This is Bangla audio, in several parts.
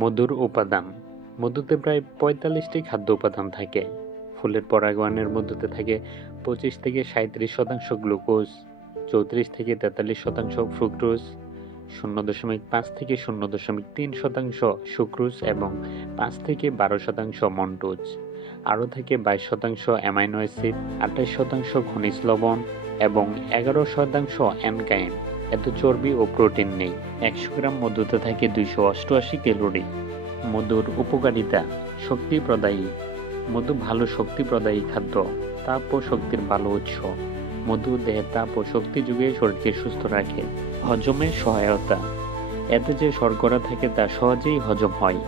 মধুর উপাদান। মধুতে প্রায় ৪৫টি খাদ্য উপাদান থাকে। ফুলের পরাগায়নের মধুতে থাকে ২৫ থেকে ৩৭% গ্লুকোজ, ৩৪ থেকে ৪৩% ফ্রুক্টোজ, ০.৫ থেকে ০.৩% সুক্রোজ এবং ৫ থেকে ১২% মন্টোজ। আরও থাকে ২২% অ্যামাইনো অ্যাসিড, ২৮% খনিজ লবণ এবং ১১% অ্যানকাইন। এত চর্বি ও প্রোটিন নেই। ১০০ গ্রাম মধুতে থাকে ২৮৮ ক্যালোরি। মধুর উপকারিতা: শক্তি প্রদায়ী। মধু ভালো শক্তি প্রদায়ী খাদ্য। তাপ ও শক্তির ভালো উৎস। মধু দেহে তাপ ও শক্তি যুগিয়ে শরীরকে সুস্থ রাখে। হজমে সহায়তা: এতে যে শর্করা থাকে তা সহজেই হজম হয়,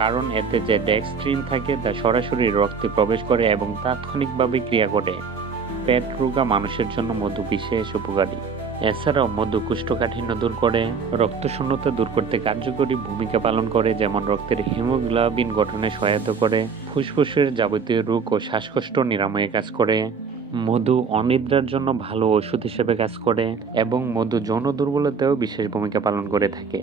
কারণ এতে যে ডেক্সট্রিন থাকে তা সরাসরি রক্তে প্রবেশ করে এবং তাৎক্ষণিকভাবে ক্রিয়া করে। পেট রোগা মানুষের জন্য মধু বিশেষ উপকারী। এছাড়াও মধু কোষ্ঠকাঠিন্য দূর করে, রক্তশূন্যতা দূর করতে কার্যকরী ভূমিকা পালন করে, যেমন রক্তের হিমোগ্লোবিন গঠনে সহায়তা করে, ফুসফুসের যাবতীয় রোগ ও শ্বাসকষ্ট নিরাময়ে কাজ করে। মধু অনিদ্রার জন্য ভালো ওষুধ হিসেবে কাজ করে এবং মধু যৌন দুর্বলতায়ও বিশেষ ভূমিকা পালন করে থাকে।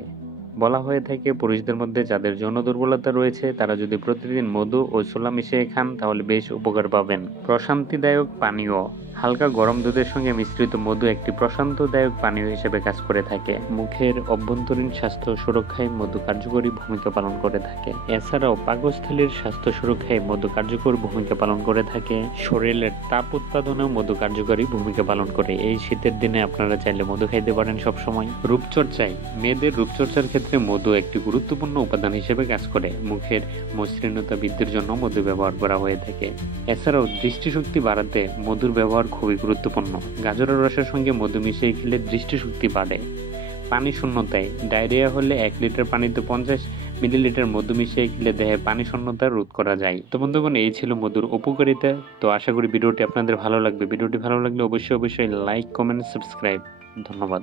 বলা হয়ে থাকে, পুরুষদের মধ্যে যাদের যৌন দুর্বলতা রয়েছে তারা যদি প্রতিদিন মধু ও ছোলা মিশিয়ে খান তাহলে বেশ উপকার পাবেন। প্রশান্তিদায়ক পানীয়: হালকা গরম দুধের সঙ্গে মিশ্রিত মধু একটি প্রশান্তদায়ক পানীয় হিসেবে কাজ করে থাকে। মুখের অভ্যন্তরীণ স্বাস্থ্য সুরক্ষায় মধু কার্যকরী ভূমিকা পালন করে থাকে। এছাড়াও পাকস্থলীর স্বাস্থ্য সুরক্ষায় মধু কার্যকরী ভূমিকা পালন করে থাকে। শরীরের তাপ উৎপাদনেও মধু কার্যকরী ভূমিকা পালন করে। এই শীতের দিনে আপনারা চাইলে মধু খাইতে পারেন সবসময়। রূপচর্চায়: মেয়েদের রূপচর্চার ক্ষেত্রে মধু একটি গুরুত্বপূর্ণ উপাদান হিসেবে কাজ করে। মুখের মসৃণতা বৃদ্ধির জন্য মধু ব্যবহার করা হয়ে থাকে। এছাড়াও দৃষ্টিশক্তি বাড়াতে মধুর ব্যবহার খুবই গুরুত্বপূর্ণ। গাজরের রসের সঙ্গে মধু মিশিয়ে খেলে দৃষ্টিশক্তি বাড়ে। পানি শূন্যতায়: ডায়রিয়া হলে ১ লিটার পানিতে ৫০ মিলিলিটার মধু মিশিয়ে খেলে দেহে পানি শূন্যতা রোধ করা যায়। তো বন্ধুগণ, এই ছিল মধুর উপকারিতা। তো আশা করি ভিডিওটি আপনাদের ভালো লাগবে। ভিডিওটি ভালো লাগলে অবশ্যই লাইক, কমেন্ট, সাবস্ক্রাইব। ধন্যবাদ।